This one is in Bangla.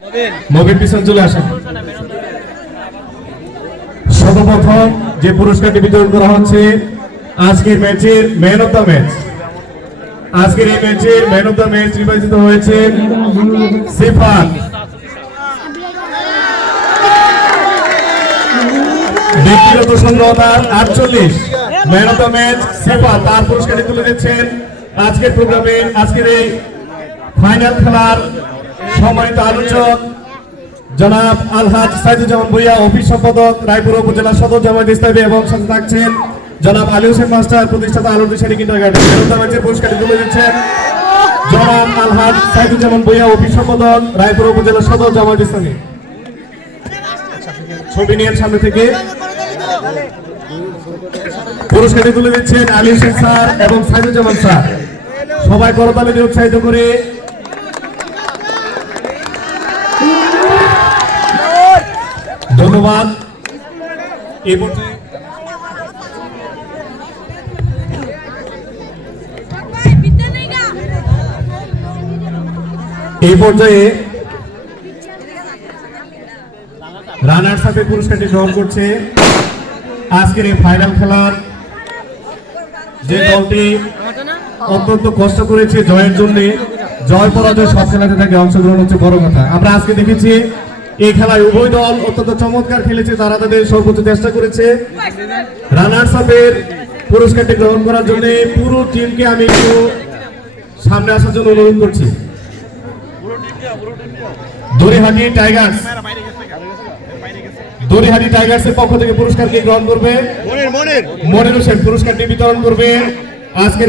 মবিন পিছন চলে আসেন। সর্বপ্রথম যে পুরস্কারটি বিতরণ করা হচ্ছে আজকের ম্যাচের ম্যান অফ দ্য ম্যাচ। আজকের এই ম্যাচের ম্যান অফ দ্য ম্যাচ নির্বাচিত হয়েছে সিফাত। ব্যক্তিগত সংগ্রহতা 48। ম্যান অফ দ্য ম্যাচ সিফাত, তার পুরস্কারটি তুলে দিচ্ছেন আজকের প্রোগ্রামে আজকের এই ফাইনাল খেলার সম্মানিত আলোচক জনাব আলহাজ সাইদুজ্জামান ভূঁইয়া, অফিস সম্পাদক রায়পুর উপজেলা সদর জামায়াত ইসলামী, এবং সাথে থাকছেন জনাব আলী হোসেন মাস্টার, প্রতিষ্ঠাতা আলোচক শ্রেণী কিন্ডারগার্টেন। ম্যান অফ দ্য ম্যাচের পুরস্কারটি তুলে দিচ্ছেন জনাব আলহাজ সাইদুজ্জামান ভূঁইয়া, অফিস সম্পাদক রায়পুর উপজেলা সদর জামায়াত ইসলামী। ছবি নিয়ে সামনে থেকে পুরস্কারটি তুলে দিচ্ছেন আলী হোসেন স্যার এবং সাইদুজ্জামান স্যার। সবাই করতালি দিয়ে উৎসাহিত করে ধন্যবাদ। এই পর্যায়ে রানার্স আপের পুরস্কারটি গ্রহণ করছে আজকের এই ফাইনাল খেলার যে দলটি অত্যন্ত কষ্ট করেছে জয়ের জন্য। জয় পরাজয় সব খেলাতে থাকে, অংশগ্রহণ হচ্ছে বড় কথা। আমরা আজকে দেখেছি এই খেলায় উভয় দল অত্যন্ত চমৎকার খেলেছে, তারা তাদের সর্বোচ্চ চেষ্টা করেছে। রানার্স আপের পুরস্কারটি গ্রহণ করার জন্য পুরো টিমকে আমি একটু সামনে আসার জন্য অনুরোধ করছি। দড়িহাটি টাইগার্সের পক্ষ থেকে পুরস্কারটি গ্রহণ করবে মনির হোসেন, পুরস্কারটি বিতরণ করবে আজকে